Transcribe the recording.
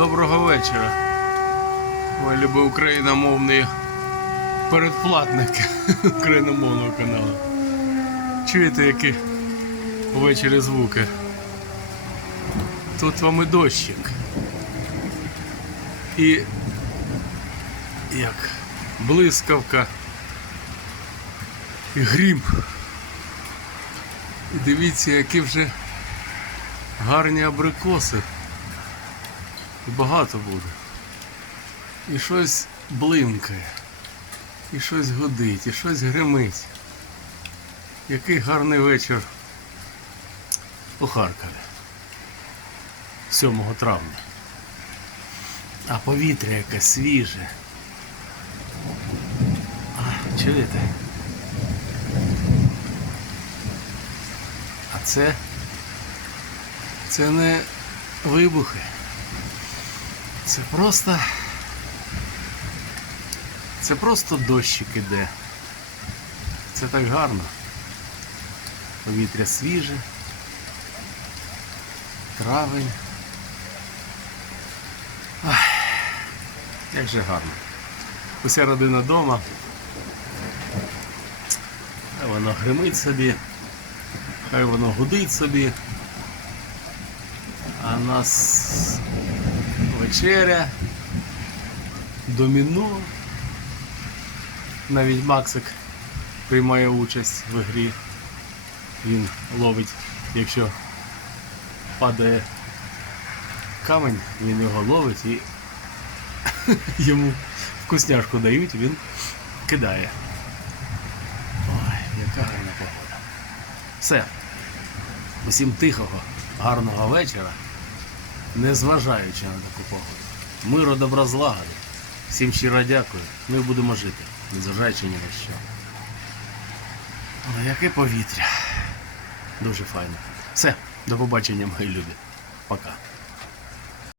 Доброго вечора. Мої любі україномовні передплатники україномовного каналу. Чуєте, які ввечері звуки? Тут вам і дощик. І як блискавка. І грім. І дивіться, які вже гарні абрикоси. І багато буде. І щось блимкає, і щось гудить, і щось гримить. Який гарний вечір у Харкові. 7 травня. А повітря яке свіже. А, чуєте? А це. Це не вибухи. Це просто. Це просто дощик іде. Це так гарно. Повітря свіже. Травень. Ах, як же гарно. Уся родина вдома. Хай воно гримить собі, хай воно гудить собі. А нас вечеря, доміно. Навіть Максик приймає участь в грі. Він ловить, якщо падає камень, він його ловить і йому вкусняшку дають, він кидає. Ой, яка гарна погода. Все. Усім тихого, гарного вечора, незважаючи на таку погоду. Миру, добра злагоди. Всім щиро дякую. Ми будемо жити, незважаючи ні на що. Але яке повітря. Дуже файно. Все, до побачення, мої люди. Пока.